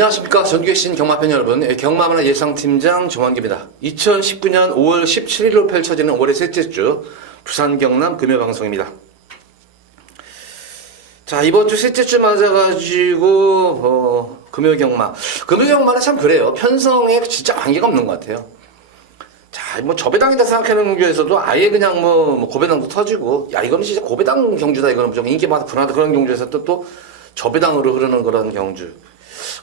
안녕하십니까. 전국에 계신 경마팬 여러분, 경마문화 예상팀장 정환기입니다. 2019년 5월 17일로 펼쳐지는 5월의 셋째 주 부산 경남 금요방송입니다. 자, 이번 주 셋째 주 맞아가지고 금요경마는 참 그래요. 편성에 진짜 관계가 없는 것 같아요. 자, 뭐 저배당이다 생각하는 경주에서도 아예 그냥 고배당도 터지고, 야, 이거는 진짜 고배당 경주다, 이거는 무조건 인기 많다 불안하다 그런 경주에서 또 저배당으로 흐르는 그런 경주.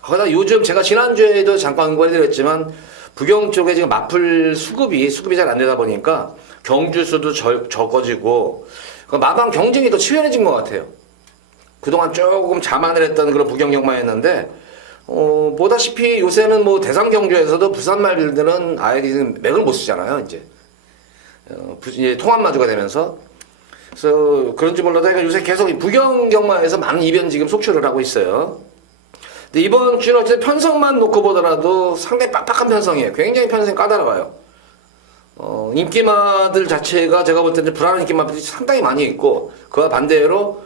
거기다 요즘 제가 지난주에도 잠깐 언급해드렸지만 부경 쪽에 지금 마플 수급이 잘 안 되다 보니까 경주 수도 적어지고 마방 경쟁이 더 치열해진 것 같아요. 그동안 조금 자만을 했던 그런 부경 경마였는데 보다시피 요새는 뭐 대상 경주에서도 부산 말들은 아예 맥을 못 쓰잖아요. 이제 통합 마주가 되면서. 그래서 그런지 몰라도 요새 계속 부경 경마에서 많은 이변 지금 속출을 하고 있어요. 근데 이번 주는 어쨌든 편성만 놓고 보더라도 상당히 빡빡한 편성이에요. 굉장히 편성이 까다로워요. 인기마들 자체가 제가 볼 때는 불안한 인기마들이 상당히 많이 있고, 그와 반대로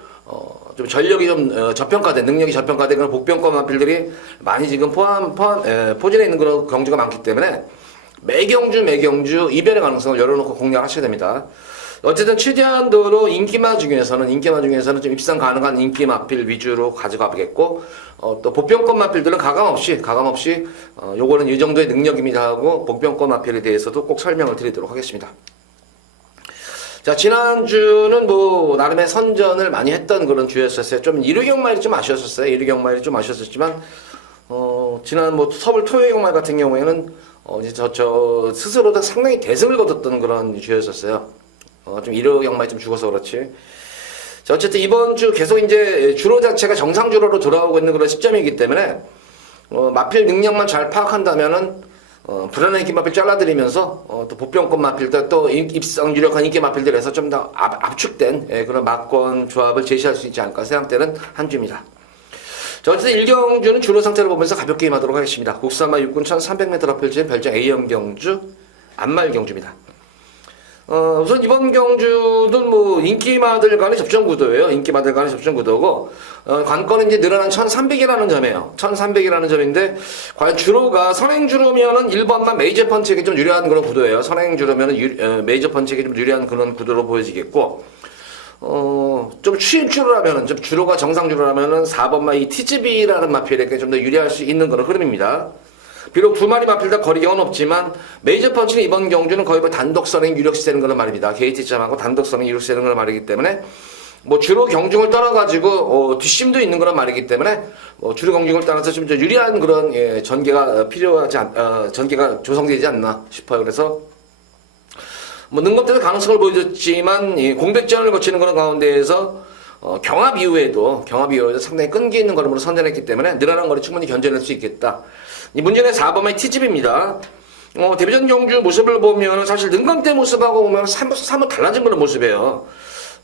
좀 전력이 좀 저평가된, 능력이 저평가된 그런 복병권 마필들이 많이 지금 포진해 있는 그런 경주가 많기 때문에 매경주 이변의 가능성을 열어놓고 공략하셔야 됩니다. 어쨌든 최대한도로 인기마 중에서는 좀 입상 가능한 인기 마필 위주로 가져가겠고, 또 복병권 마필들은 가감없이 요거는 이 정도의 능력입니다 하고 복병권 마필에 대해서도 꼭 설명을 드리도록 하겠습니다. 자, 지난주는 나름의 선전을 많이 했던 그런 주였었어요. 좀 일요경마일이 좀 아쉬웠었어요. 아쉬웠지만 지난 서울 토요경마일 같은 경우에는 이제 저 스스로도 상당히 대승을 거뒀던 그런 주였었어요. 좀 일요경마에 좀 죽어서 그렇지. 자, 어쨌든 이번 주 계속 이제 주로 자체가 정상 주로로 돌아오고 있는 그런 시점이기 때문에 마필 능력만 잘 파악한다면은 불안한 인기 마필 잘라드리면서 또 복병권 마필들 또 입상 유력한 인기 마필들에서 좀 더 압축된 그런 막권 조합을 제시할 수 있지 않을까 생각되는 한 주입니다. 자, 어쨌든 1경주는 주로 상태를 보면서 가볍게 임하도록 하겠습니다. 국산마 육군 1300m로 펼쳐진 별정 A형 경주 안말 경주입니다. 우선 이번 경주는 인기마들 간의 접전 구도예요. 구도고, 관건은 이제 늘어난 1300이라는 점이에요. 1300이라는 점인데, 과연 주로가 선행주로면은 1번만 메이저 펀치에게 좀 유리한 그런 구도예요. 선행주로면은 메이저 펀치에게 좀 유리한 그런 구도로 보여지겠고, 좀 추임주로라면은, 좀 주로가 정상주로라면은 4번만 이 TGB라는 마필에게 좀 더 유리할 수 있는 그런 흐름입니다. 비록 두 마리 마필 다 거리경은 없지만 메이저 펀치는 이번 경주는 거의 단독 선행 유력시 되는 그런 말입니다. 게이트점하고 단독 선행 유력시 되는 그런 말이기 때문에 주로 경중을 떠나가지고 뒷심도 있는 그런 말이기 때문에 주로 경중을 떠나서 좀 유리한 그런 전개가 전개가 조성되지 않나 싶어요. 그래서 능검대도 가능성을 보여줬지만 공백전을 거치는 그런 가운데에서 경합 이후에도 상당히 끈기 있는 걸음으로 선전했기 때문에 늘어난 거리 충분히 견뎌낼 수 있겠다. 이 문제는 4번의 TGB입니다. 데뷔전 경주 모습을 보면 사실 능검대 모습하고 보면 사뭇 달라진 그런 모습이에요.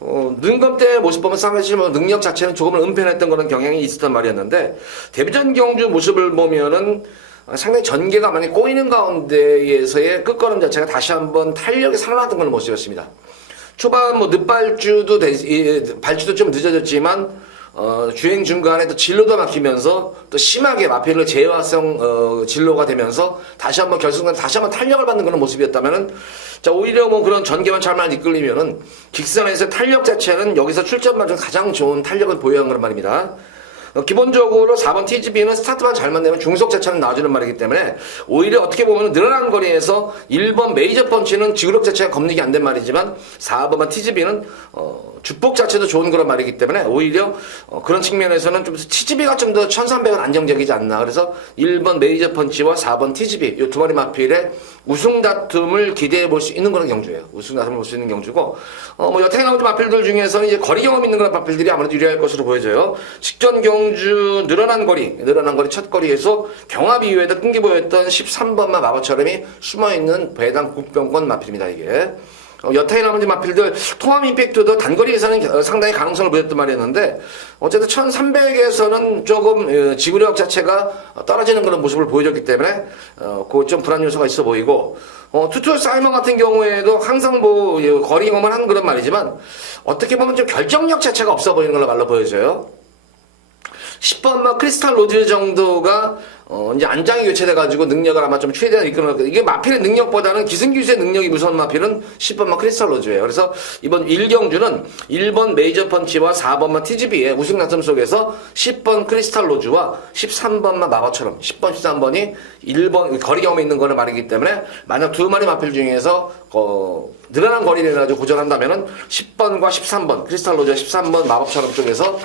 능검대 모습 보면 사실 능력 자체는 조금 은폐했던 그런 경향이 있었단 말이었는데, 데뷔전 경주 모습을 보면은 상당히 전개가 많이 꼬이는 가운데에서의 끝걸음 자체가 다시 한번 탄력이 살아났던 그런 모습이었습니다. 초반 늦발주도 발주도 좀 늦어졌지만 주행 중간에 또 진로도 막히면서 또 심하게 마필을 제어성 진로가 되면서 다시 한번 결승전 다시 한번 탄력을 받는 그런 모습이었다면은, 자, 오히려 그런 전개만 잘만 이끌리면은 직선에서 탄력 자체는 여기서 출전만 중 가장 좋은 탄력을 보유한 그런 말입니다. 기본적으로 4번 TGB는 스타트만 잘만 되면 중속 자체는 나와주는 말이기 때문에 오히려 어떻게 보면 늘어난 거리에서 1번 메이저 펀치는 지구력 자체가 겁내기 안 된 말이지만 4번만 TGB는 주폭 자체도 좋은 그런 말이기 때문에 오히려 그런 측면에서는 좀 TGB가 좀 더 1300은 안정적이지 않나. 그래서 1번 메이저 펀치와 4번 TGB 이 두 마리 마필의 우승 다툼을 기대해 볼 수 있는 그런 경주예요. 우승 다툼을 볼 수 있는 경주고, 여태 나오는 마필들 중에서는 이제 거리 경험 있는 그런 마필들이 아무래도 유리할 것으로 보여져요. 직전 경주 늘어난 거리 첫 거리에서 경합 이후에도 끈기 보였던 13번만 마법처럼이 숨어있는 배당 국병권 마필입니다, 이게. 여타에 남은 마필들 통합 임팩트도 단거리에서는 상당히 가능성을 보였단 말이었는데, 어쨌든 1300에서는 조금 지구력 자체가 떨어지는 그런 모습을 보여줬기 때문에 그 좀 불안 요소가 있어 보이고, 투투 사이먼 같은 경우에도 항상 거리 경험을 하는 그런 말이지만 어떻게 보면 좀 결정력 자체가 없어 보이는 걸로 말로 보여져요. 10번마 크리스탈 로즈 정도가 이제 안장이 교체돼가지고 능력을 아마 좀 최대한 이끌어낼 거예요. 이게 마필의 능력보다는 기승기수의 능력이 무서운 마필은 10번마 크리스탈 로즈예요. 그래서 이번 1경주는 1번 메이저 펀치와 4번마 TGB의 우승 낙점 속에서 10번 크리스탈 로즈와 13번마 마법처럼 10번, 13번이 1번 거리 경험이 있는 거는 말이기 때문에 만약 두 마리 마필 중에서 늘어난 거리를 가지고 고전한다면은 10번과 13번 크리스탈 로즈와 13번 마법처럼 쪽에서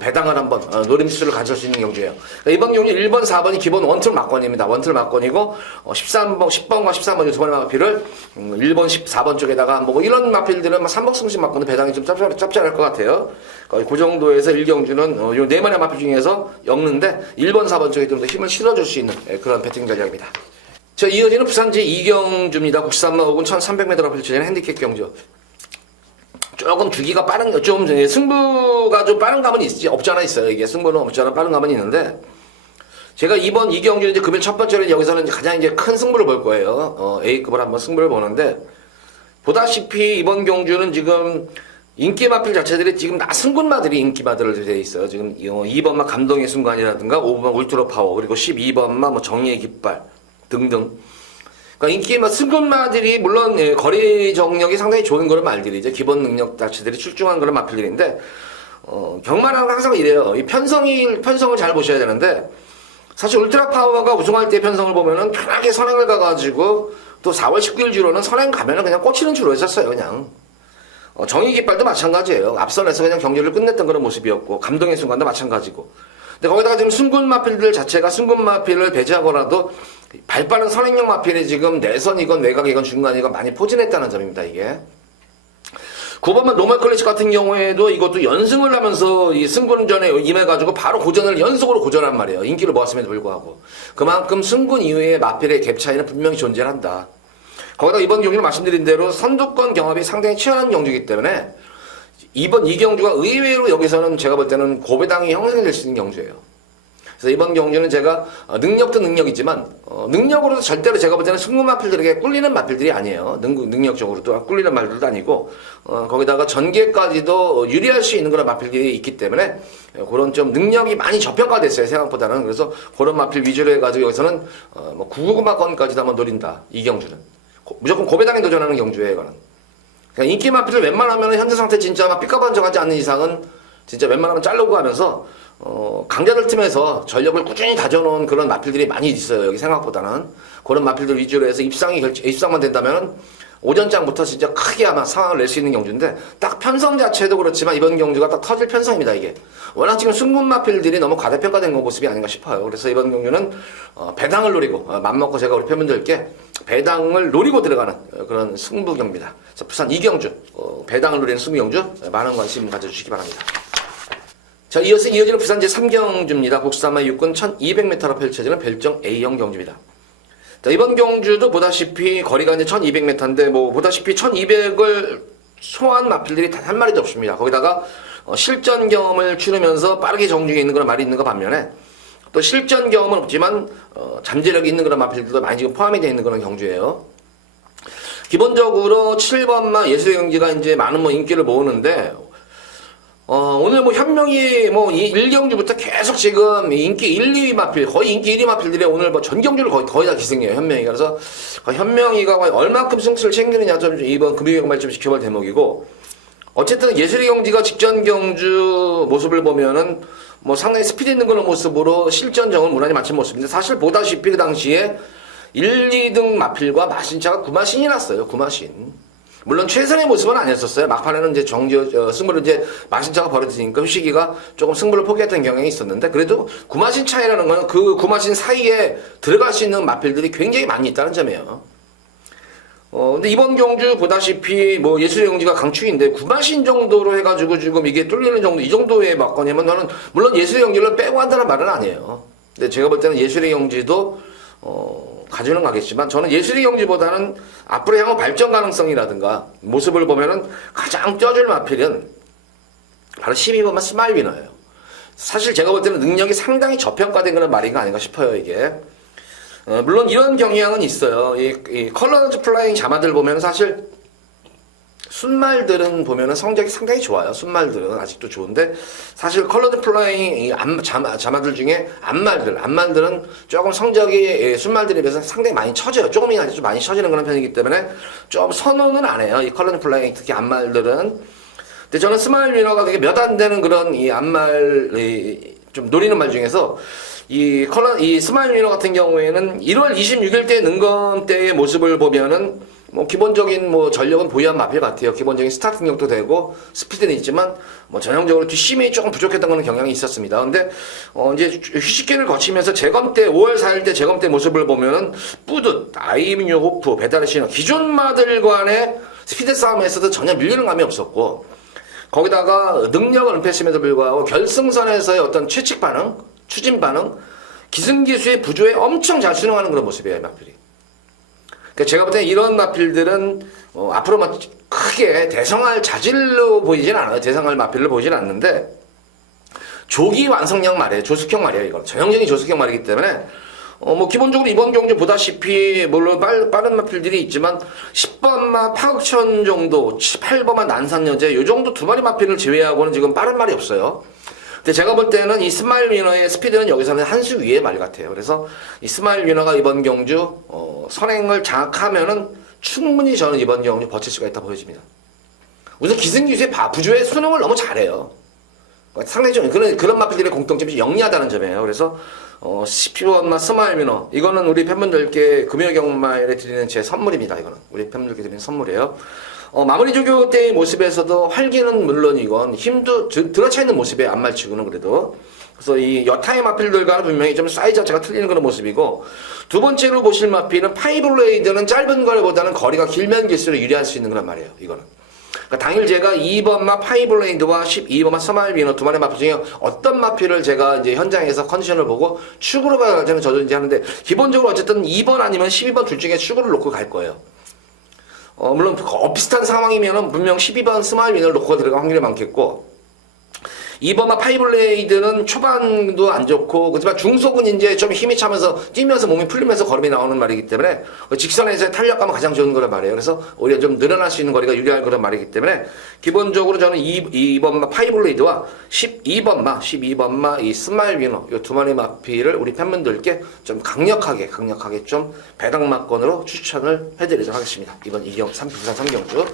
배당을 한번 노림수를 가질 수 있는 경주예요. 그러니까 이번 경주 1번, 4번이 기본 원툴 막건입니다. 원툴 막건이고 10번과 13번이 두 마리 마필을 1번, 14번 쪽에다가 뭐 이런 마필들은 3번 승식 막건은 배당이 좀 짭짤할 것 같아요. 그 정도에서 1경주는 요 네 마리 마필 중에서 엮는데 1번, 4번 쪽에 좀 더 힘을 실어줄 수 있는 그런 배팅 전략입니다. 자, 이어지는 부산지 2경주입니다. 93마 혹은 1300m로 펼쳐지는 핸디캡 경주. 조금 주기가 빠른, 좀 승부가 좀 빠른 감은 없지 않아 있어요. 이게 승부는 없지 않아 빠른 감은 있는데, 제가 이번 2경주는 이제 금일 첫 번째로 여기서는 이제 가장 이제 큰 승부를 볼 거예요. A급을 한번 승부를 보는데, 보다시피 이번 경주는 지금 인기 마필 자체들이 지금 나승군마들이 인기마들로 되어 있어요. 지금 2번마 감동의 순간이라든가 5번마 울트라 파워, 그리고 12번마 뭐 정의의 깃발 등등. 그러니까 인기 승군마들이 물론 거리 정력이 상당히 좋은 그런 말들이죠. 기본 능력 자체들이 출중한 그런 마필들인데 경마는 항상 이래요. 이 편성을 잘 보셔야 되는데 사실 울트라 파워가 우승할 때 편성을 보면은 편하게 선행을 가가지고 또 4월 19일 주로는 선행 가면은 그냥 꽂히는 주로 했었어요. 그냥 정의 깃발도 마찬가지예요. 앞선에서 그냥 경기를 끝냈던 그런 모습이었고 감동의 순간도 마찬가지고. 근데 거기다가 지금 승군 마필들 자체가 승군 마필을 배제하고라도 발빠른 선행형 마필이 지금 내선이건 외곽이건 중간이건 많이 포진했다는 점입니다. 이게 9번만 노멀 클래식 같은 경우에도 이것도 연승을 하면서 이 승군전에 임해가지고 바로 고전을 연속으로 고전한 말이에요. 인기를 모았음에도 불구하고 그만큼 승군 이후의 마필의 갭 차이는 분명히 존재한다. 거기다 이번 경기를 말씀드린 대로 선두권 경합이 상당히 치열한 경주이기 때문에 이번 이 경주가 의외로 여기서는 제가 볼 때는 고배당이 형성될 수 있는 경주예요. 그래서 이번 경주는 제가 능력도 능력이지만 능력으로도 절대로 제가 볼 때는 승부 마필들에게 꿀리는 마필들이 아니에요. 능력적으로도 꿀리는 마필들도 아니고 거기다가 전개까지도 유리할 수 있는 그런 마필들이 있기 때문에 그런 좀 능력이 많이 저평가됐어요. 생각보다는. 그래서 그런 마필 위주로 해가지고 여기서는 뭐 999마건까지도 한번 노린다. 이 경주는 무조건 고배당에 도전하는 경주예요. 이거는. 그러니까 인기 마필을 웬만하면 현재 상태 진짜 막 삐까번쩍하지 않는 이상은 진짜 웬만하면 자르고 하면서 강자들 틈에서 전력을 꾸준히 다져놓은 그런 마필들이 많이 있어요. 여기 생각보다는 그런 마필들 위주로 해서 입상만 된다면 오전장부터 진짜 크게 아마 상황을 낼 수 있는 경주인데 딱 편성 자체도 그렇지만 이번 경주가 딱 터질 편성입니다. 이게 워낙 지금 승군 마필들이 너무 과대평가된 모습이 아닌가 싶어요. 그래서 이번 경주는 배당을 노리고 맘먹고 제가 우리 팬분들께 배당을 노리고 들어가는 그런 승부경입니다. 그래서 부산 2경주 배당을 노리는 승부경주 많은 관심 가져주시기 바랍니다. 자, 이어지는 부산 제3경주입니다. 복수산마 육군 1200m로 펼쳐지는 별정 A형 경주입니다. 자, 이번 경주도 보다시피 거리가 이제 1200m인데 뭐 보다시피 1200을 소화한 마필들이 단 한 마리도 없습니다. 거기다가 실전 경험을 치르면서 빠르게 정중에 있는 그런 말이 있는 거 반면에 또 실전 경험은 없지만 잠재력이 있는 그런 마필들도 많이 지금 포함이 되어 있는 그런 경주예요. 기본적으로 7번마 예술의 경기가 이제 많은 뭐 인기를 모으는데 오늘 뭐 현명히 뭐 1경주부터 계속 지금 인기 1, 2위 마필, 거의 인기 1위 마필들이 오늘 뭐 전 경주를 거의 다 기승해요, 현명이가. 그래서 현명이가 얼마큼 승수를 챙기느냐 좀 이번 금요일말 좀 지켜볼 대목이고, 어쨌든 예술의 경지가 직전 경주 모습을 보면은 뭐 상당히 스피드 있는 그런 모습으로 실전정을 무난히 마친 모습인데, 사실 보다시피 그 당시에 1, 2등 마필과 마신차가 9마신이 났어요, 9마신. 물론 최선의 모습은 아니었었어요. 막판에는 이제 승부를 이제 마신차가 벌어지니까 휴식이가 조금 승부를 포기했던 경향이 있었는데, 그래도 9마신 차이라는 건 그 9마신 사이에 들어갈 수 있는 마필들이 굉장히 많이 있다는 점이에요. 근데 이번 경주 보다시피 뭐 예술의 경지가 강추인데 9마신 정도로 해가지고 지금 이게 뚫리는 정도, 이 정도의 막건이면 저는 물론 예술의 경지를 빼고 한다는 말은 아니에요. 근데 제가 볼 때는 예술의 경지도 가지는 가겠지만 저는 예술의 경지보다는 앞으로 향후 발전 가능성이라든가 모습을 보면은 가장 쪄줄 마필은 바로 12번만 스마일 위너예요. 사실 제가 볼 때는 능력이 상당히 저평가된 그런 말인가 아닌가 싶어요, 이게. 물론 이런 경향은 있어요. 이 컬러즈 플라잉 자마들 보면 사실 순말들은 보면은 성적이 상당히 좋아요. 순말들은 아직도 좋은데 사실 컬러드 플라잉 자마들 중에 암말들은 조금 성적이 순말들에 비해서 상당히 많이 처져요. 조금이나 좀 많이 처지는 그런 편이기 때문에 좀 선호는 안 해요. 이 컬러드 플라잉 특히 암말들은. 근데 저는 스마일 위너가 되게 몇 안 되는 그런 이 암말 좀 노리는 말 중에서 이 스마일 위너 같은 경우에는 1월 26일 때 능검 때의 모습을 보면은 뭐 기본적인 뭐 전력은 보유한 마필 같아요. 기본적인 스타트 능력도 되고 스피드는 있지만 뭐 전형적으로 뒷심이 조금 부족했던 그런 경향이 있었습니다. 근데 이제 휴식기를 거치면서 재검 때 5월 4일 때 재검 때 모습을 보면은 뿌듯, 아이민유 호프, 베다르시노 기존 마들 간의 스피드 싸움에서도 전혀 밀리는 감이 없었고 거기다가 능력을 은폐했음에도 불구하고 결승선에서의 어떤 최측 반응, 추진 반응, 기승기수의 부조에 엄청 잘 순응하는 그런 모습이에요, 이 마필이. 그러니까 제가 볼 때 이런 마필들은 앞으로 크게 대성할 자질로 보이진 않아요. 대성할 마필로 보이진 않는데 조기 완성형 말이에요. 조숙형 말이에요. 이거 전형적인 조숙형 말이기 때문에 뭐 기본적으로 이번 경주 보다시피 물론 빠른 마필들이 있지만 10번마 파극천 정도, 8번마 난산여제 요 정도 두 마리 마필을 제외하고는 지금 빠른 말이 없어요. 근데 제가 볼 때는 이 스마일 위너의 스피드는 여기서는 한 수 위의 말 같아요. 그래서 이 스마일 위너가 이번 경주 선행을 장악하면은 충분히 저는 이번 경주 버틸 수가 있다 보여집니다. 우선 기승기수의 부조의 수능을 너무 잘해요. 상당히 좀 그런 마필들의 공통점이 영리하다는 점이에요. 그래서 10번마 스마일 위너 이거는 우리 팬분들께 금요경마일에 드리는 제 선물입니다. 이거는 우리 팬분들께 드리는 선물이에요. 마무리 조교 때의 모습에서도 활기는 물론이건 힘도 들어차 있는 모습에 안말치고는 그래도 그래서 이 여타의 마필들과는 분명히 좀 사이즈 자체가 틀리는 그런 모습이고 두 번째로 보실 마필은 파이블레이드는 짧은 거리보다는 거리가 길면 길수록 유리할 수 있는 그런 말이에요. 이거는. 그러니까 당일 제가 2번마 파이블레이드와 12번마 스마일 위너 두 마리 마필 중에 어떤 마필을 제가 이제 현장에서 컨디션을 보고 축으로 가자는 저도 이제 하는데 기본적으로 어쨌든 2번 아니면 12번 둘 중에 축으를 놓고 갈 거예요. 물론 비슷한 상황이면은 분명 12번 스마일 위너를 놓고 들어갈 확률이 많겠고 2번마 파이블레이드는 초반도 안 좋고 그렇지만 중속은 이제 좀 힘이 차면서 뛰면서 몸이 풀리면서 걸음이 나오는 말이기 때문에 직선에서의 탄력감은 가장 좋은 거란 말이에요. 그래서 오히려 좀 늘어날 수 있는 거리가 유리한 그런 말이기 때문에 기본적으로 저는 2번마 파이블레이드와 12번마 이 스마일 위너 이 두 마리 마피를 우리 팬분들께 좀 강력하게 좀 배당마권으로 추천을 해드리도록 하겠습니다. 이번 부산 3경주.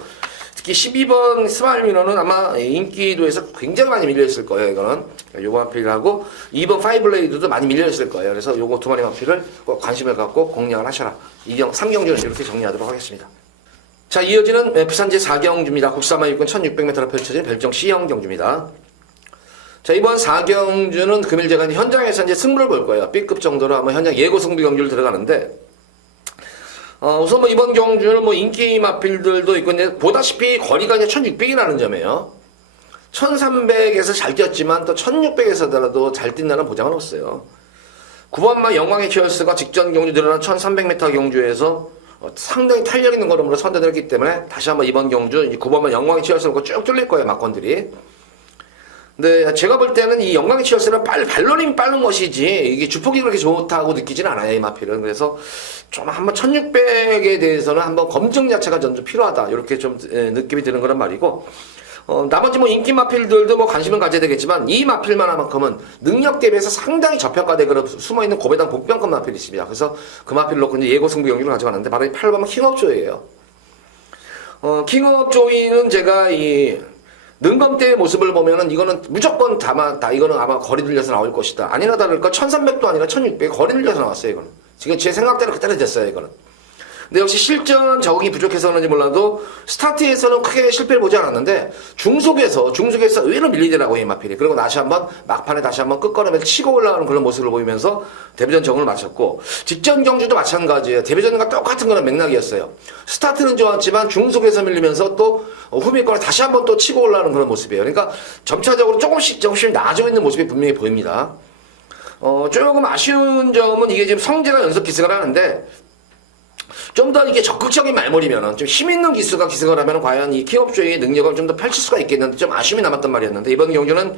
특히 12번 스마일 위너는 아마 인기도에서 굉장히 많이 밀려있을 거예요. 이거는 요거 마필하고 2번 파이블레이드도 많이 밀려있을 거예요. 그래서 요거 두 마리 마필을 꼭 관심을 갖고 공략을 하셔라. 3경주는 이렇게 정리하도록 하겠습니다. 자, 이어지는 부산제 4경주입니다. 국사마 육군 1600m로 펼쳐진 별정 C형 경주입니다. 자, 이번 4경주는 금일 제가 현장에서 이제 승부를 볼 거예요. B급 정도로 아마 현장 예고 승부 경주를 들어가는데 우선 뭐 이번 경주는 뭐 인기 마필들도 있고, 근데 보다시피 거리가 이제 1600이라는 점이에요. 1300에서 잘 뛰었지만 또 1600에서더라도 잘 뛴다는 보장은 없어요. 9번마 영광의 치얼스가 직전 경주 늘어난 1300m 경주에서 상당히 탄력 있는 걸음으로 선대되었기 때문에 다시 한번 이번 경주 9번마 영광의 치얼스 놓고 쭉 뚫릴 거예요, 막건들이. 근데 제가 볼 때는 이 영광의 치얼스는 발로림이 빠른 것이지 이게 주폭이 그렇게 좋다고 느끼진 않아요, 이 마필은. 그래서 좀 한번 1600에 대해서는 한번 검증 자체가 좀 필요하다, 이렇게 좀 느낌이 드는 그런 말이고, 나머지 뭐 인기 마필들도 뭐 관심은 가져야 되겠지만 이 마필만큼은 능력 대비해서 상당히 저평가되고 숨어있는 고배당 복병급 마필이 있습니다. 그래서 그 마필을 놓고 이제 예고 승부 경기를 가져가는데 바로 이 8번 킹업조이예요. 킹업조이는 제가 이 능검 때의 모습을 보면은 이거는 무조건 이거는 아마 거리 늘려서 나올 것이다. 아니나 다를까 1300도 아니라 1600 거리 늘려서 나왔어요, 이거는. 지금 제 생각대로 그대로 됐어요, 이거는. 근데 역시 실전 적응이 부족해서 그런지 몰라도 스타트에서는 크게 실패를 보지 않았는데 중속에서 의외로 밀리더라고요, 이 마필이. 그리고 막판에 다시 한번 끝걸음을 치고 올라가는 그런 모습을 보이면서 데뷔전 적응을 마쳤고, 직전 경주도 마찬가지예요. 데뷔전과 똑같은 그런 맥락이었어요. 스타트는 좋았지만 중속에서 밀리면서 또 후미권에 다시 한번 또 치고 올라가는 그런 모습이에요. 그러니까 점차적으로 조금씩 나아지고 있는 모습이 분명히 보입니다. 조금 아쉬운 점은 이게 지금 성재가 연속 기승을 하는데 좀 더 이게 적극적인 말머리면은 좀 힘있는 기수가 기승을 하면 과연 이 킹업조이의 능력을 좀 더 펼칠 수가 있겠는데 좀 아쉬움이 남았단 말이었는데, 이번 경주는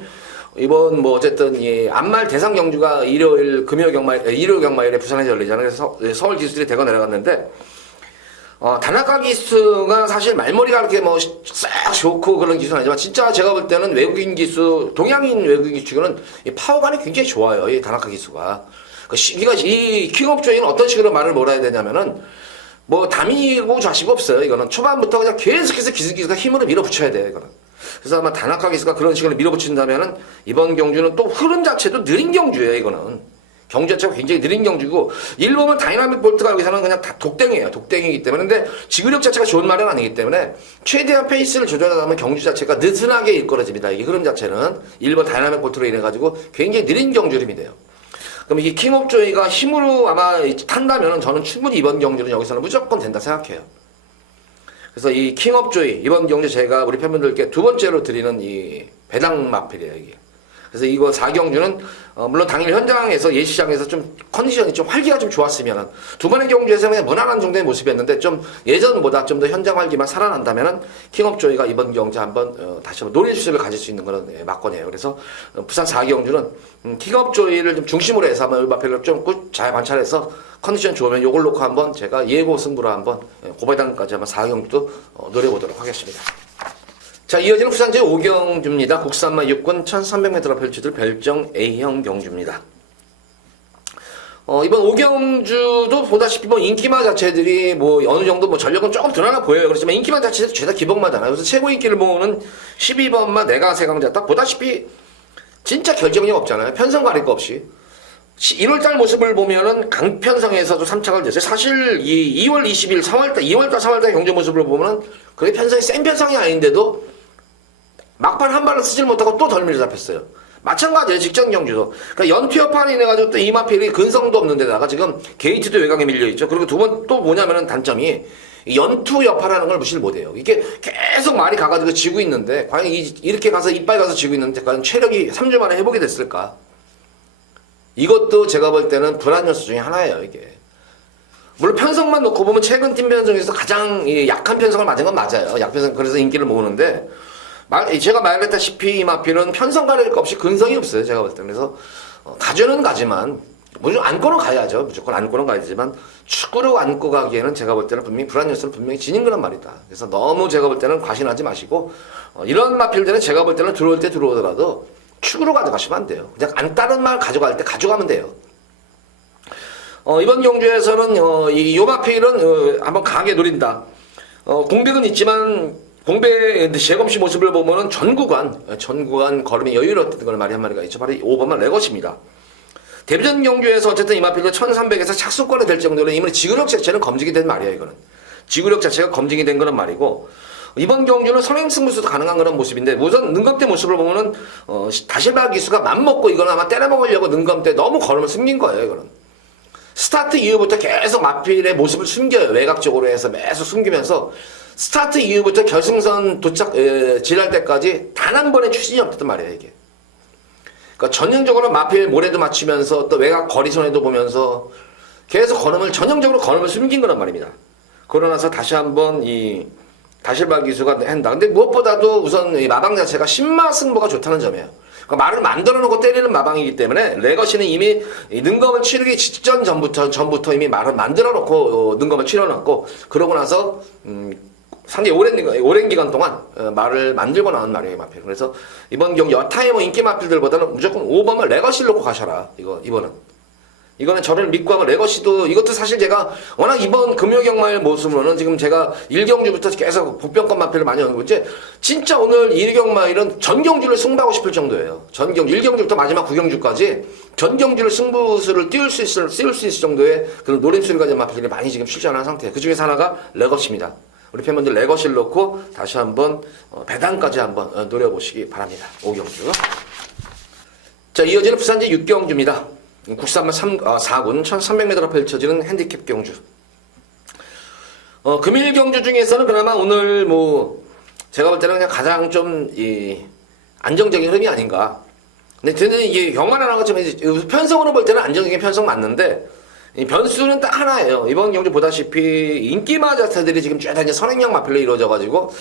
뭐 어쨌든 이 안말 대상 경주가 일요일 경마일에 부산에서 열리잖아요. 그래서 서울 기수들이 대거 내려갔는데 다나카 기수가 사실 말머리가 그렇게 뭐 싹 좋고 그런 기수는 아니지만 진짜 제가 볼 때는 외국인 기수, 동양인 외국인 기수 중에는 이 파워감이 굉장히 좋아요. 이 다나카 기수가. 이 킹업 조이는 어떤 식으로 말을 몰아야 되냐면은 뭐 담이고 좌시고 없어요. 이거는 초반부터 그냥 계속해서 기수가 힘으로 밀어붙여야 돼요. 이거는. 그래서 아마 다나카 기수가 그런 식으로 밀어붙인다면은 이번 경주는 또 흐름 자체도 느린 경주예요. 이거는. 경주 자체가 굉장히 느린 경주고 일본은 다이나믹 볼트가 여기서는 그냥 다 독댕이에요. 독댕이기 때문에. 근데 지구력 자체가 좋은 말은 아니기 때문에 최대한 페이스를 조절하다 보면 경주 자체가 느슨하게 이끌어집니다. 이 흐름 자체는 일본 다이나믹 볼트로 인해 가지고 굉장히 느린 경주 흐름이 돼요. 그럼 이 킹업 조이가 힘으로 아마 탄다면 저는 충분히 이번 경주는 여기서는 무조건 된다 생각해요. 그래서 이 킹업 조이 이번 경주 제가 우리 팬분들께 두 번째로 드리는 이 배당 마필이에요. 이게. 그래서 이거 4경주는 물론 당일 현장에서 예시장에서 좀 컨디션이 좀 활기가 좀 좋았으면은 두 번의 경주에서는 그냥 무난한 정도의 모습이었는데 좀 예전보다 좀 더 현장 활기만 살아난다면은 킹업 조이가 이번 경주 한번 다시 한번 노릴 수를 가질 수 있는 그런 막권이에요. 그래서 부산 4경주는 킹업 조이를 좀 중심으로 해서 한번 마필을 좀 잘 관찰해서 컨디션 좋으면 요걸 놓고 한번 제가 예고 승부로 한번 고배당까지 한번 4경주도 노려보도록 하겠습니다. 자, 이어지는 부산 제5경주입니다. 국산마 6군 1300m로 펼쳐질 별정 A형 경주입니다. 이번 5경주도 보다시피 뭐 인기마 자체들이 뭐 어느 정도 뭐 전력은 조금 드러나 보여요. 그렇지만 인기마 자체도 죄다 기복마잖아요. 그래서 최고 인기를 모으는 12번마 내가 세강자 딱 보다시피 진짜 결정력 없잖아요. 편성 가릴 거 없이. 1월달 모습을 보면은 강편성에서도 3착을 됐어요. 사실 이 2월 20일, 2월달, 3월달 경주 모습을 보면은 그게 편성이 센 편성이 아닌데도 막판 한 발을 쓰질 못하고 또 덜미를 잡혔어요. 마찬가지예요. 직전 경주도. 그러니까 연투 여파로 인해가지고 또 이마필이 근성도 없는 데다가 지금 게이트도 외곽에 밀려있죠. 그리고 두 번 또 뭐냐면은 단점이 연투 여파라는 걸 무시를 못해요. 이게 계속 말이 가가지고 지고 있는데 과연 이렇게 가서 이빨 가서 지고 있는데 과연 체력이 3주 만에 회복이 됐을까? 이것도 제가 볼 때는 불안 요소 중에 하나예요. 이게. 물론 편성만 놓고 보면 최근 팀 편성에서 가장 약한 편성을 맞은 건 맞아요. 약편성 그래서 인기를 모으는데 제가 말했다시피 이 마필은 편성 가릴 거 없이 근성이 없어요. 제가 볼 때. 그래서 가져는 가지만 무조건 안고는 가야죠. 무조건 안고는 가야지만 축구로 안고 가기에는 제가 볼 때는 분명히 불안 요소는 분명히 지닌 거란 말이다. 그래서 너무 제가 볼 때는 과신하지 마시고 이런 마필들은 제가 볼 때는 들어올 때 들어오더라도 축으로 가져가시면 안 돼요. 그냥 안 따른 말 가져갈 때 가져가면 돼요. 이번 경주에서는 이 요마필은 한번 강하게 노린다. 공백은 있지만 공백 재검시 모습을 보면은 전 구간 걸음이 여유로웠던 걸 말이 한 마리가 있죠. 바로 5번만 레것입니다. 데뷔전 경주에서 어쨌든 이마필도 1300에서 착수권이 될 정도로 이번에 지구력 자체는 검증이 된 말이에요. 이거는 지구력 자체가 검증이 된 그런 말이고 이번 경주는 선행승부수도 가능한 그런 모습인데 우선 능검대 모습을 보면은 다실바 기수가 맘먹고 이거는 아마 때려먹으려고 능검대 너무 걸음을 숨긴 거예요. 이거는 스타트 이후부터 계속 마필의 모습을 숨겨요. 외곽적으로 해서 매수 숨기면서 스타트 이후부터 결승선 도착 지날 때까지 단 한 번의 추진이 없었단 말이에요. 이게 그러니까 전형적으로 마필 모래도 맞추면서 또 외곽 거리선에도 보면서 계속 전형적으로 걸음을 숨긴 거란 말입니다. 그러나서 다시 한번 이 다실바 기수가 한다. 근데 무엇보다도 우선 이 마방 자체가 신마 승부가 좋다는 점이에요. 그러니까 말을 만들어 놓고 때리는 마방이기 때문에 레거시는 이미 능검을 치르기 직전 전부터 이미 말을 만들어 놓고 능검을 치러 놨고 그러고 나서 상당히 오랜 기간 동안 말을 만들고 나온 말이에요, 마필. 그래서 이번 경기 여타의 뭐 인기 마필들보다는 무조건 5번만 레거시를 놓고 가셔라. 이거는 저를 믿고 하면 레거시도 이것도 사실 제가 워낙 이번 금요경마의 모습으로는 지금 제가 1경주부터 계속 복병권 마필을 많이 하는 거지 진짜 오늘 1경마일은 전경주를 승부하고 싶을 정도예요. 1경주부터 마지막 9경주까지 전경주를 승부수를 띄울 수 있을 정도의 그런 노림수를 가진 마필들이 많이 지금 출전한 상태예요. 그 중에서 하나가 레거시입니다. 우리 팬분들 레거시를 놓고 다시 한번 배당까지 한번 노려보시기 바랍니다. 5경주. 자, 이어지는 부산제 6경주입니다. 국산마 4군 1300m로 펼쳐지는 핸디캡 경주. 금일 경주 중에서는 그나마 오늘 뭐 제가 볼 때는 그냥 가장 좀 안정적인 흐름이 아닌가. 근데 저는 이게 경마라는 것처럼 편성으로 볼 때는 안정적인 편성 맞는데 이 변수는 딱 하나예요. 이번 경주 보다시피 인기마 자체들이 지금 쭉 이제 선행형 마필로 이루어져가지고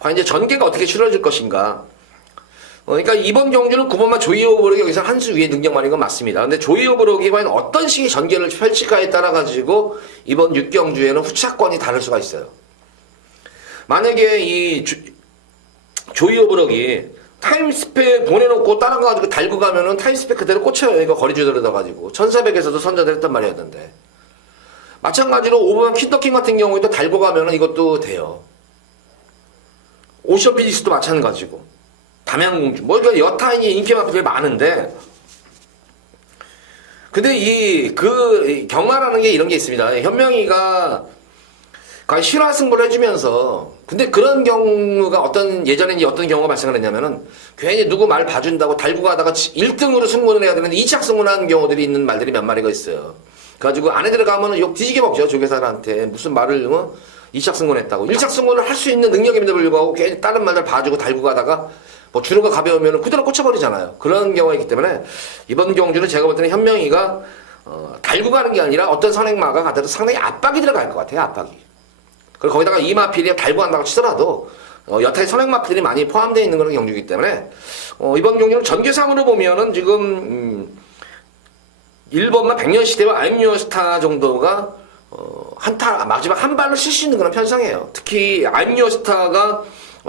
과연 이제 전개가 어떻게 치러질 것인가. 그러니까 이번 경주는 9번만 조이오 브록이 여기서 한 수 위에 능력만인 건 맞습니다. 근데 조이오 브록이 과연 어떤 식의 전개를 펼칠까에 따라 가지고 이번 6경주에는 후차권이 다를 수가 있어요. 만약에 이 조이오 브록이 타임스펙 보내놓고 따라가가지고 달고 가면은 타임스펙 그대로 꽂혀요. 이거 거리 조절해가지고 1400에서도 선전을 했단 말이었는데, 마찬가지로 5번 킨더킹 같은 경우에도 달고 가면은 이것도 돼요. 오션 피직스도 마찬가지고, 담양공주 뭐 이거 여타인이 인기 마필이 많은데, 근데 경마라는 게 이런 게 있습니다. 현명이가 실화 승부를 해주면서, 근데 그런 경우가 예전에 어떤 경우가 발생을 했냐면은, 괜히 누구 말 봐준다고 달고 가다가 1등으로 승부를 해야 되는데 2착 승부하는 경우들이 있는 말들이 몇 마리가 있어요. 그래가지고 안에 들어가면은 욕 뒤지게 먹죠, 조교사들한테. 무슨 말을, 2착 승부했다고. 1착 승부를 할 수 있는 능력임에도 불구하고 괜히 다른 말들 봐주고 달고 가다가, 뭐 주로가 가벼우면은 그대로 꽂혀버리잖아요. 그런 경우가 있기 때문에, 이번 경주는 제가 볼 때는 현명이가, 달고 가는 게 아니라 어떤 선행마가 가더라도 상당히 압박이 들어갈 것 같아요, 압박이. 그리고 거기다가 이 마필이 달고 간다고 치더라도 여타의 선행 마필이 많이 포함되어 있는 그런 경주이기 때문에 이번 경주는 전개상으로 보면은 지금 1번만 백년시대와 아임유어스타 정도가 마지막 한 발을 쓸 수 있는 그런 편성이에요. 특히 아임유어스타가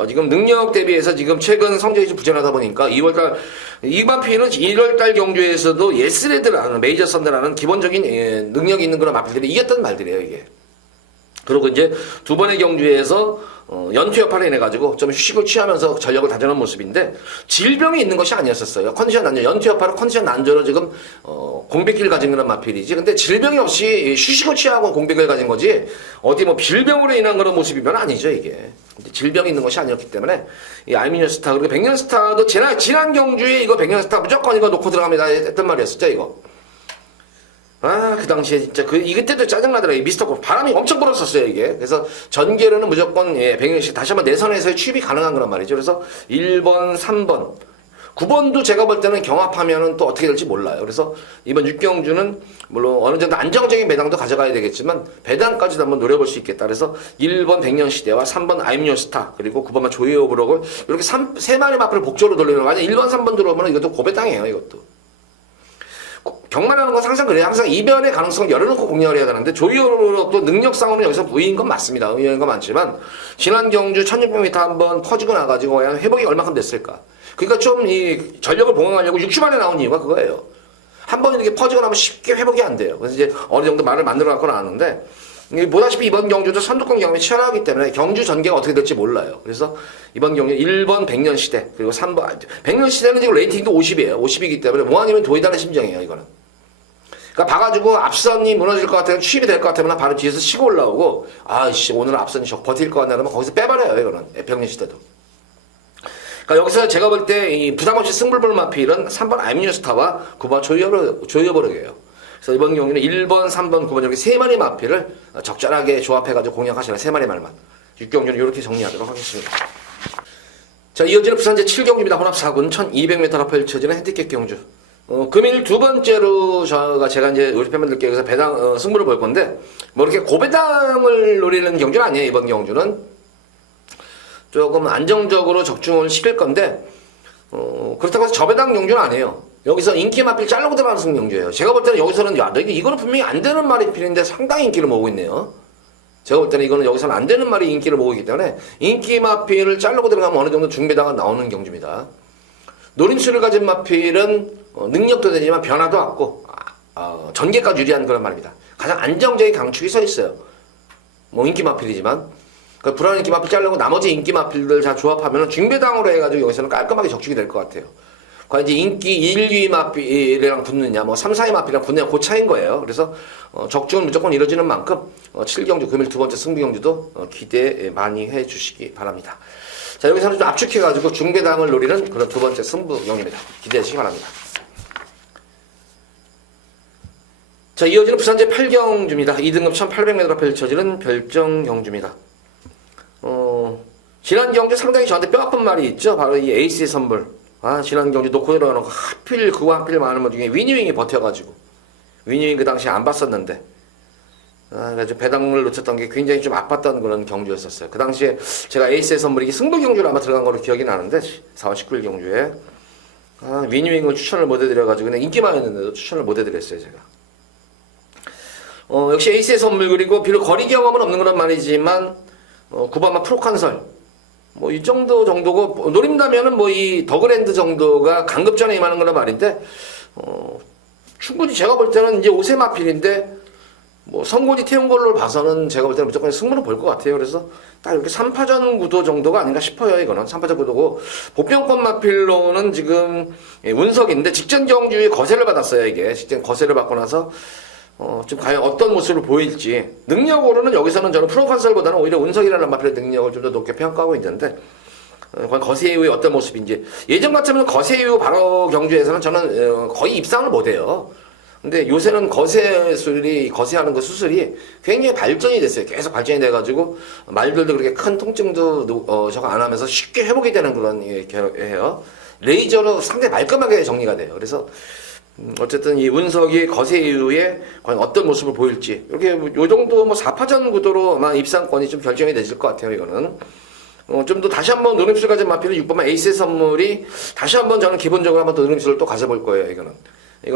지금 능력 대비해서 지금 최근 성적이 좀 부진하다 보니까 2월달 이 마필은 1월달 경주에서도 예스레드라는 메이저 선대라는 기본적인 능력이 있는 그런 마필들이 이겼던 말들이에요, 이게. 그리고 이제 두 번의 경주에서 연투 여파를 인해가지고 좀 휴식을 취하면서 전력을 다져놓은 모습인데, 질병이 있는 것이 아니었었어요. 컨디션 난조, 연투 여파로 컨디션 난조로 지금 공백기를 가진 그런 마필이지. 근데 질병이 없이 휴식을 취하고 공백을 가진 거지, 어디 뭐 빌병으로 인한 그런 모습이면 아니죠, 이게. 근데 질병이 있는 것이 아니었기 때문에 이 알미니언 스타, 그리고 백년 스타도 지난 경주에 이거 백년 스타 무조건 이거 놓고 들어갑니다 했던 말이었었죠, 이거. 그 당시에 진짜 이때도 짜증나더라고요. 미스터 고 바람이 엄청 불었었어요, 이게. 그래서 전개로는 무조건, 백년씩 다시 한번 내선에서의 취입이 가능한 거란 말이죠. 그래서 1번, 3번, 9번도 제가 볼 때는 경합하면은 또 어떻게 될지 몰라요. 그래서 이번 6경주는 물론 어느 정도 안정적인 배당도 가져가야 되겠지만, 배당까지도 한번 노려볼 수 있겠다. 그래서 1번 백년시대와 3번 아임요스타, 그리고 9번만 조이오 브록을 이렇게 세 마리 마필을 복조로 돌리는 거. 만약 1번, 3번 들어오면 이것도 고배당이에요, 이것도. 경마라는 건 항상 그래요. 항상 이변의 가능성을 열어놓고 공략을 해야 되는데, 조이오로도 능력상으로는 여기서 우위인 건 맞습니다. 우위인 건 많지만, 지난 경주 1600m 한번 퍼지고 나가지고 회복이 얼마큼 됐을까? 그러니까 좀 이 전력을 봉합하려고 60만에 나온 이유가 그거예요. 한 번 이렇게 퍼지고 나면 쉽게 회복이 안 돼요. 그래서 이제 어느 정도 말을 만들어 갖고 나왔는데, 보다시피 이번 경주도 선두권 경험이 치열하기 때문에 경주 전개가 어떻게 될지 몰라요. 그래서 이번 경주 1번 백년시대, 그리고 3번 백년시대는 지금 레이팅도 50이에요. 50이기 때문에 뭐 아니면 도의단의 심정이에요, 이거는. 그러니까 봐가지고 앞선이 무너질 것 같으면 취입이 될 것 같으면 바로 뒤에서 치고 올라오고, 아이씨 오늘은 앞선이 버틸 것 같나 그러면 거기서 빼버려요, 이거는. 백년시대도. 그러니까 여기서 제가 볼 때 이 부담없이 승부를 보는 마필은 3번 아임뉴스타와 9번 조이어버럭이에요. 그래서 이번 경기는 1번, 3번, 9번 이렇게 세 마리 마필을 적절하게 조합해가지고 공략하시는 세 마리 말만. 6경기는 이렇게 정리하도록 하겠습니다. 자, 이어지는 부산 제7경기입니다. 혼합 4군 1200m로 펼쳐지는 핸디캡 경주. 금일 두 번째로 제가 이제 우리 팬분들께 여기서 배당, 승부를 볼 건데, 뭐 이렇게 고배당을 노리는 경주는 아니에요, 이번 경주는. 조금 안정적으로 적중을 시킬 건데, 그렇다고 해서 저배당 경주는 아니에요. 여기서 인기 마필 자르고 들어가는 승경주예요. 제가 볼 때는 여기서는, 이거는 분명히 안 되는 말이 필인데 상당히 인기를 모으고 있네요. 제가 볼 때는 이거는 여기서는 안 되는 말이 인기를 모으기 때문에 인기 마필을 자르고 들어가면 어느 정도 중배당가 나오는 경주입니다. 노림수를 가진 마필은 능력도 되지만 변화도 없고 전개까지 유리한 그런 말입니다. 가장 안정적인 강축이 서 있어요. 뭐 인기 마필이지만 불안한 인기 마필 자르고 나머지 인기 마필들 다 조합하면 중배당으로 해가지고 여기서는 깔끔하게 적축이 될 것 같아요. 과연 이제 인기 1, 2 마필이랑 붙느냐, 뭐 3, 4위 마필이랑 붙느냐, 그 차이인 거예요. 그래서 적중은 무조건 이루어지는 만큼 7경주, 금일 두 번째 승부경주도 기대 많이 해주시기 바랍니다. 자, 여기서는 좀 압축해가지고 중배당을 노리는 그런 두 번째 승부경주입니다. 기대해 주시기 바랍니다. 자, 이어지는 부산 제8경주입니다. 2등급 1800m로 펼쳐지는 별정경주입니다. 지난 경주 상당히 저한테 뼈아픈 말이 있죠. 바로 이 에이스의 선물. 지난 경주 놓고 들어가는 거 하필 많은 것 중에 위니윙이 버텨가지고, 위니윙 그 당시에 안 봤었는데, 그래서 배당을 놓쳤던 게 굉장히 좀 아팠던 그런 경주였었어요. 그 당시에 제가 에이스의 선물이 승부 경주로 아마 들어간 걸로 기억이 나는데 4월 19일 경주에 위닝을 추천을 못 해드려가지고 그냥 인기만 했는데도 추천을 못 해드렸어요 제가. 역시 에이스의 선물 그리고 비록 거리 경험은 없는 그런 말이지만 9번마 프로칸설 뭐 이 정도고 노린다면은 뭐 이 더그랜드 정도가 강급전에 임하는 거란 말인데 충분히 제가 볼 때는 이제 5세 마필인데 뭐 선고지 태운 걸로 봐서는 제가 볼 때는 무조건 승부는 볼 것 같아요. 그래서 딱 이렇게 3파전 구도 정도가 아닌가 싶어요. 이거는 3파전 구도고 복병권 마필로는 지금 운석인데 직전 경주에 거세를 받았어요. 이게 직전 거세를 받고 나서 좀 과연 어떤 모습을 보일지 능력으로는 여기서는 저는 프로컨설보다는 오히려 운석이라는 마필의 능력을 좀 더 높게 평가하고 있는데 거세 이후에 어떤 모습인지 예전 같으면 거세 이후 바로 경주에서는 저는 거의 입상을 못해요. 근데 요새는 거세하는 그 수술이 굉장히 발전이 됐어요. 계속 발전이 돼가지고 말들도 그렇게 큰 통증도 저거 안 하면서 쉽게 회복이 되는 그런 해요. 레이저로 상당히 말끔하게 정리가 돼요. 그래서 어쨌든 이 운석이 거세 이후에 과연 어떤 모습을 보일지 이렇게 요 정도 뭐 4파전 구도로 아마 입상권이 좀 결정이 되질 것 같아요. 이거는 좀 더 다시 한번 노림수를 가진 마필은 6번만 에이스의 선물이 다시 한번 저는 기본적으로 한번 더 노림수를 또 가져볼 거예요. 이거는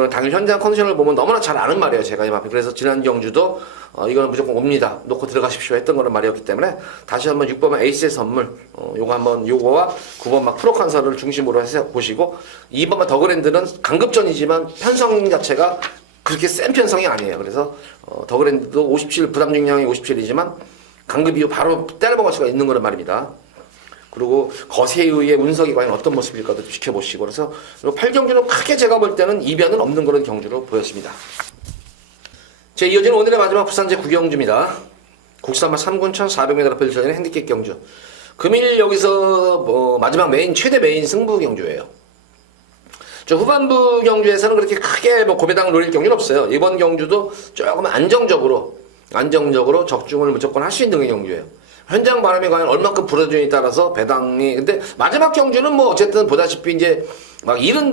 당일 현장 컨디션을 보면 너무나 잘 아는 말이에요. 제가 이 마필. 그래서 지난 경주도 이거는 무조건 옵니다. 놓고 들어가십시오 했던 거는 말이었기 때문에 다시 한번 6번만 에이스의 선물 요거와 9번만 프로칸서를 중심으로 해서 보시고 2번만 더그랜드는 강급전이지만 편성 자체가 그렇게 센 편성이 아니에요. 그래서 더그랜드도 57 부담 중량이 57이지만 강급 이후 바로 때려먹을 수가 있는 거란 말입니다. 그리고 거세 이후에 운석이 과연 어떤 모습일까도 지켜보시고 그래서 8경주는 크게 제가 볼 때는 이변은 없는 그런 경주로 보였습니다. 제 이어지는 오늘의 마지막 부산제 9경주입니다. 국산마 3군 1400m 펼쳐지는 핸디캡 경주. 금일 여기서 마지막 최대 메인 승부 경주예요. 저 후반부 경주에서는 그렇게 크게 고배당을 노릴 경주는 없어요. 이번 경주도 조금 안정적으로 적중을 무조건 할 수 있는 경주예요. 현장 바람이 과연 얼마큼 불어주냐에 따라서 배당이 근데 마지막 경주는 뭐 어쨌든 보다시피 이제 막 잃은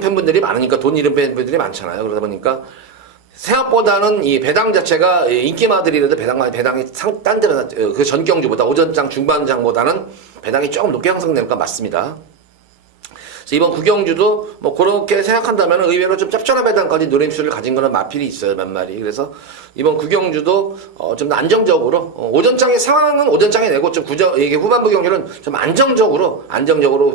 팬분들이 많으니까 돈 잃은 팬분들이 많잖아요. 그러다 보니까 생각보다는 이 배당 자체가 인기마들이라도 배당이 딴 데보다 그 전 경주보다 오전장 중반장보다는 배당이 조금 높게 형성되는 건 맞습니다. 그래서 이번 9경주도 뭐 그렇게 생각한다면 의외로 좀 짭짤한 배당까지 노림수를 가진 그런 마필이 있어요. 몇 마리. 그래서 이번 9경주도 좀 더 안정적으로 오전장의 상황은 오전장에 내고 좀 이게 후반부 경주는 좀 안정적으로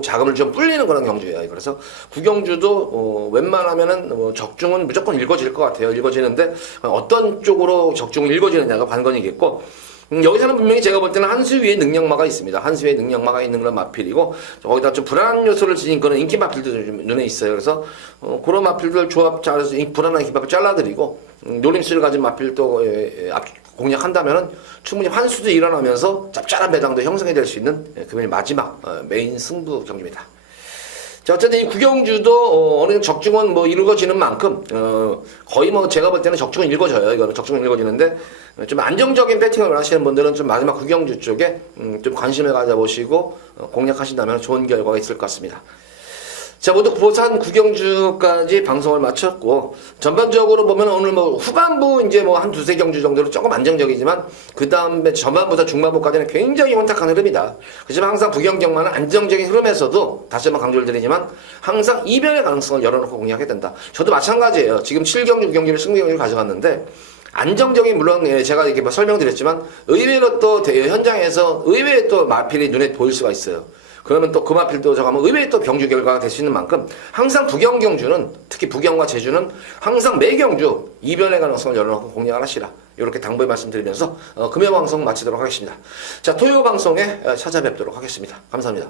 자금을 좀 불리는 그런 경주예요. 그래서 9경주도 웬만하면은 적중은 무조건 읽어질 것 같아요. 읽어지는데 어떤 쪽으로 적중을 읽어지느냐가 관건이겠고 여기서는 분명히 제가 볼 때는 한수 위에 능력마가 있습니다. 한수 위에 능력마가 있는 그런 마필이고 거기다 좀 불안한 요소를 지닌 그런 인기 마필도 좀 눈에 있어요. 그래서 그런 마필들 조합 잘해서 불안한 인기 마필 잘라드리고 노림수를 가진 마필도 공략한다면은 충분히 환수도 일어나면서 짭짤한 배당도 형성이 될 수 있는 금일 마지막 메인 승부 경기입니다. 자, 어쨌든 이 9경주도 어느 적중은 이루어지는 만큼 거의 제가 볼 때는 적중은 읽어져요. 이거는 적중은 읽어지는데 좀 안정적인 배팅을 원하시는 분들은 좀 마지막 9경주 쪽에 좀 관심을 가져보시고 공략하신다면 좋은 결과가 있을 것 같습니다. 자, 모두 부산 9경주까지 방송을 마쳤고 전반적으로 보면 오늘 후반부 이제 한 두세 경주 정도로 조금 안정적이지만 그 다음에 전반부터 중반부까지는 굉장히 혼탁한 흐름이다. 하지만 항상 부경경마는 안정적인 흐름에서도 다시 한번 강조를 드리지만 항상 이변의 가능성을 열어놓고 공략해야 된다. 저도 마찬가지예요. 지금 7경주, 9경주를 승부경주를 가져갔는데 안정적인 물론 제가 이렇게 설명드렸지만 의외로 또 현장에서 의외의 또 마필이 눈에 보일 수가 있어요. 그러면 또 그 마필도 저가면 의외의 또 경주 결과가 될 수 있는 만큼 항상 부경경주는 특히 부경과 제주는 항상 매경주 이변의 가능성을 열어놓고 공략을 하시라. 이렇게 당부의 말씀드리면서 금요 방송 마치도록 하겠습니다. 자, 토요 방송에 찾아뵙도록 하겠습니다. 감사합니다.